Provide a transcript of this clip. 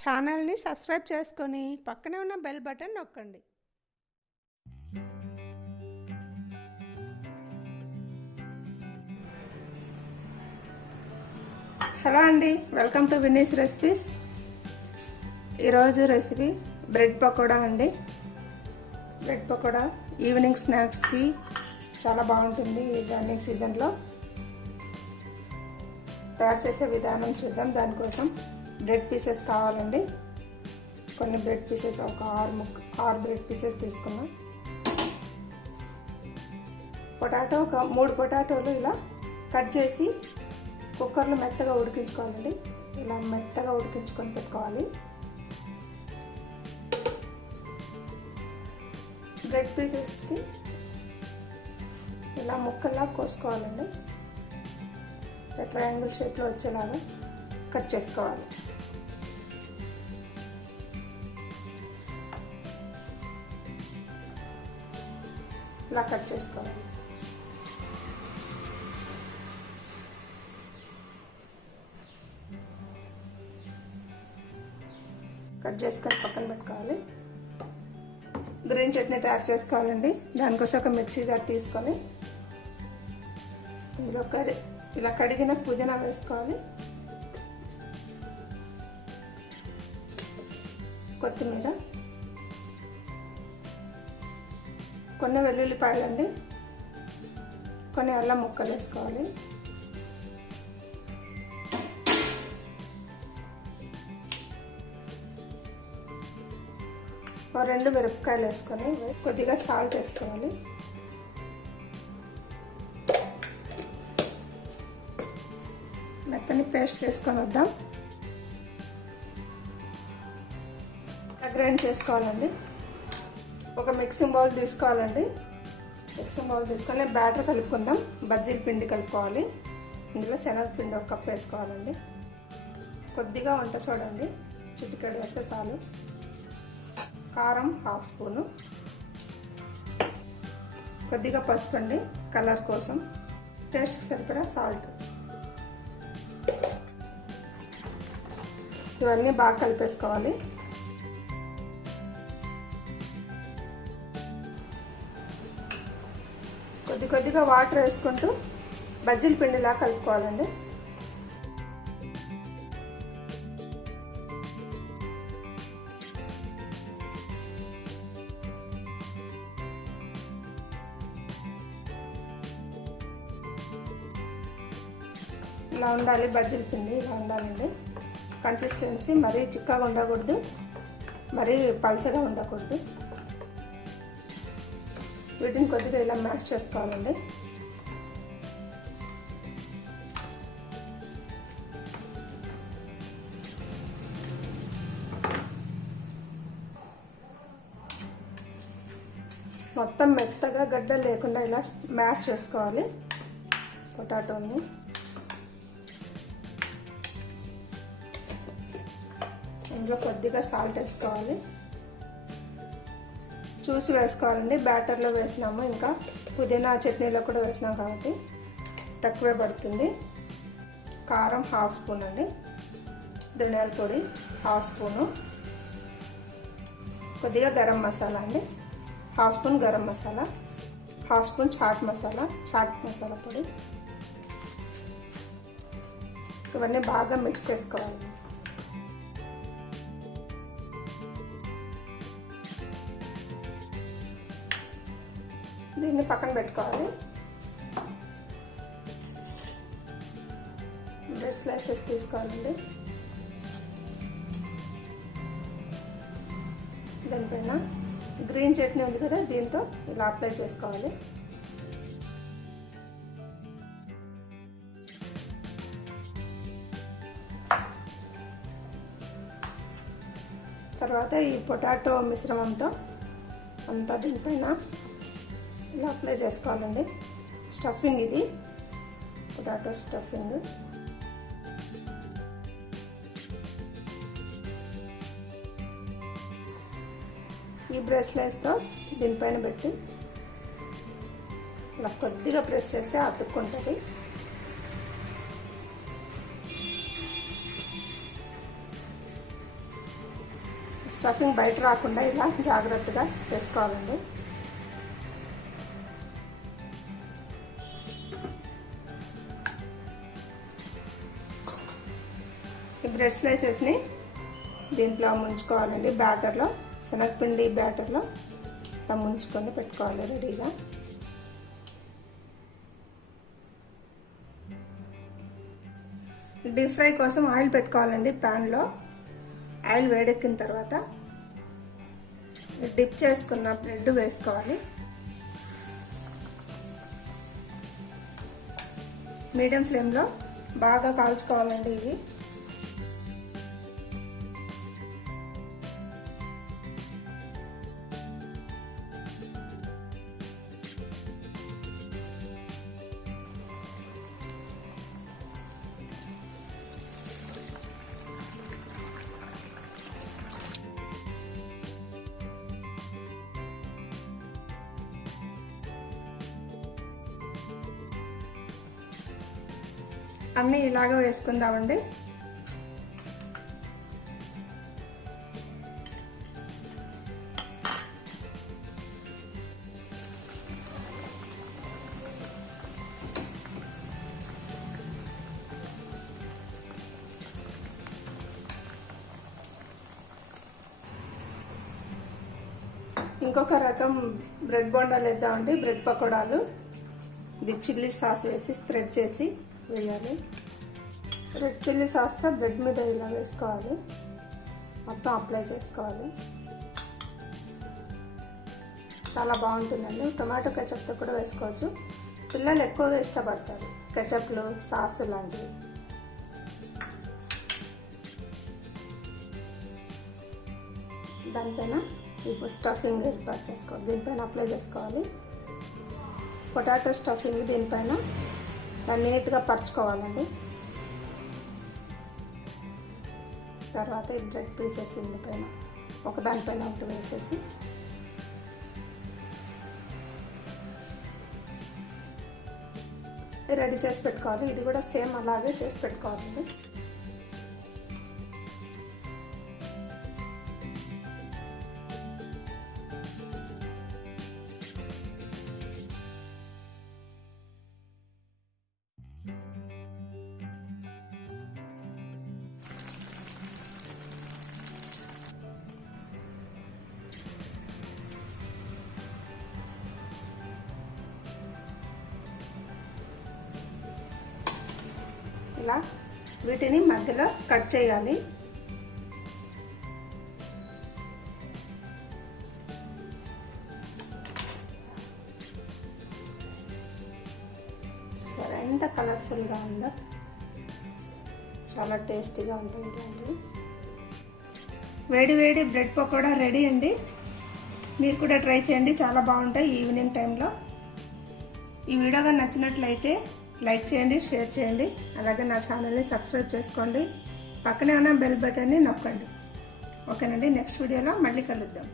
ఛానల్ని సబ్స్క్రైబ్ చేసుకొని పక్కనే ఉన్న బెల్ బటన్ నొక్కండి. హలో అండి, వెల్కమ్ టు వినీస్ రెసిపీస్. ఈరోజు రెసిపీ బ్రెడ్ పకోడా అండి. బ్రెడ్ పకోడా ఈవినింగ్ స్నాక్స్కి చాలా బాగుంటుంది. ఈ రన్నింగ్ సీజన్లో తయారు చేసే విధానం చూద్దాం. దానికోసం బ్రెడ్ పీసెస్ కావాలండి. కొన్ని బ్రెడ్ పీసెస్ ఒక 6 బ్రెడ్ పీసెస్ తీసుకున్నాం. పొటాటో ఒక 3 పొటాటోలు ఇలా కట్ చేసి కుక్కర్లో మెత్తగా ఉడికించుకోవాలండి. ఇలా మెత్తగా ఉడికించుకొని పెట్టుకోవాలి. బ్రెడ్ పీసెస్కి ఇలా ముక్కల్లా కోసుకోవాలండి. ట్రయాంగిల్ షేప్లో వచ్చేలాగా కట్ చేసుకోవాలి. ఇలా కట్ చేసుకోవాలి. కట్ చేసుకొని పక్కన పెట్టుకోవాలి. గ్రీన్ చట్నీ తయారు చేసుకోవాలండి. దానికోసం ఒక మిక్సీ జార్ తీసుకొని ఇందులో ఇలా కడిగిన పుదీనా వేసుకోవాలి. కొత్తిమీర, కొన్ని వెల్లుల్లిపాయలండి, కొన్ని అల్లం ముక్కలు వేసుకోవాలి. ఒక 2 మిరపకాయలు వేసుకొని కొద్దిగా సాల్ట్ వేసుకోవాలి. మెత్తని పేస్ట్ చేసుకొని వద్దాం. గ్రైండ్ చేసుకోవాలండి. ఒక మిక్సింగ్ బౌల్ తీసుకోవాలండి. మిక్సింగ్ బౌల్ తీసుకొని బ్యాటర్ కలుపుకుందాం. బజ్జీల పిండి కలుపుకోవాలి. ఇందులో శనగపిండి 1 కప్ వేసుకోవాలండి. కొద్దిగా వంట సోడా అండి, చిటికెడు వేస్తే చాలు. కారం 1/2 స్పూను, కొద్దిగా పసుపు అండి కలర్ కోసం, టేస్ట్కి సరిపడా సాల్ట్. ఇవన్నీ బాగా కలిపేసుకోవాలి. కొద్దిగా వాటర్ వేసుకుంటూ బజ్జీల పిండిలా కలుపుకోవాలండి. ఇలా ఉండాలి బజ్జీల పిండి, ఇలా ఉండాలండి కన్సిస్టెన్సీ. మరీ చిక్కగా ఉండకూడదు, మరీ పల్చగా ఉండకూడదు. వీటిని కొద్దిగా ఇలా మ్యాష్ చేసుకోవాలండి. మొత్తం మెత్తగా గడ్డలు లేకుండా ఇలా మ్యాష్ చేసుకోవాలి పొటాటోని. ఇందులో కొద్దిగా సాల్ట్ వేసుకోవాలి. చూసి వేసుకోవాలండి. బ్యాటర్లో వేసినాము, ఇంకా పుదీనా చట్నీలో కూడా వేసినాం కాబట్టి తక్కువే పడుతుంది. కారం 1/2 స్పూన్ అండి, ధనియాల పొడి 1/2 స్పూను, కొద్దిగా గరం మసాలా అండి 1/2 స్పూన్ గరం మసాలా, 1/2 స్పూన్ చాట్ మసాలా పొడి. ఇవన్నీ బాగా మిక్స్ చేసుకోవాలి. దీన్ని పక్కన పెట్టుకోవాలి. బ్రెడ్ స్లైసెస్ తీసుకోవాలండి. దానిపైన గ్రీన్ చట్నీ ఉంది కదా, దీంతో ఇలా అప్లై చేసుకోవాలి. తర్వాత ఈ పొటాటో మిశ్రమంతో అంతా దీనిపైన ఇలా అప్లై చేసుకోవాలండి. స్టఫింగ్ ఇది పొటాటో స్టఫింగ్. ఈ బ్రెడ్ స్లైస్తో దీనిపైన పెట్టి ఇలా కొద్దిగా ప్రెస్ చేస్తే అతుక్కుంటుంది. స్టఫింగ్ బయట రాకుండా ఇలా జాగ్రత్తగా చేసుకోవాలండి. ఈ బ్రెడ్ స్లైసెస్ని దీంట్లో ముంచుకోవాలండి. బ్యాటర్లో, శనగపిండి బ్యాటర్లో ఇలా ముంచుకొని పెట్టుకోవాలి రెడీగా. డీప్ ఫ్రై కోసం ఆయిల్ పెట్టుకోవాలండి. ప్యాన్లో ఆయిల్ వేడెక్కిన తర్వాత డిప్ చేసుకున్న బ్రెడ్ వేసుకోవాలి. మీడియం ఫ్లేమ్లో బాగా కాల్చుకోవాలండి ఇవి. అన్నీ ఇలాగే వేసుకుందామండి. ఇంకొక రకం బ్రెడ్ బోండాలు వేద్దామండి. బ్రెడ్ పకోడాలు. ఇది చిల్లీ సాస్ వేసి స్ప్రెడ్ చేసి వేయాలి. రెడ్ చిల్లీ సాస్తో బ్రెడ్ మీద ఇలా వేసుకోవాలి. మొత్తం అప్లై చేసుకోవాలి. చాలా బాగుంటుందండి. టొమాటో కెచప్తో కూడా వేసుకోవచ్చు. పిల్లలు ఎక్కువగా ఇష్టపడతారు కెచప్లు, సాస్ లాంటివి. దానిపైన ఇప్పుడు స్టఫింగ్ ఏర్పాటు చేసుకోవాలి. దీనిపైన అప్లై చేసుకోవాలి. పొటాటో స్టఫింగ్ దీనిపైన నీట్గా పరుచుకోవాలండి. తర్వాత ఈ బ్రెడ్ పీసెస్ దీనిపైన ఒకదానిపైన ఒకటి వేసేసి రెడీ చేసి పెట్టుకోవాలి. ఇది కూడా సేమ్ అలాగే చేసి పెట్టుకోవాలండి. ఇలా వీటిని మధ్యలో కట్ చేయాలి. సరే, ఎంత కలర్ఫుల్గా ఉందో. చాలా టేస్టీగా ఉంటుంది అండి. వేడి వేడి బ్రెడ్ పకోడా రెడీ అండి. మీరు కూడా ట్రై చేయండి, చాలా బాగుంటాయి ఈవినింగ్ టైంలో. ఈ వీడియోగా నచ్చినట్లయితే లైక్ చేయండి, షేర్ చేయండి. అలాగే నా ఛానల్ని సబ్స్క్రైబ్ చేసుకోండి. పక్కనే ఉన్న బెల్ బటన్ని నొక్కండి. ఓకేనండి, నెక్స్ట్ వీడియోలో మళ్ళీ కలుద్దాం.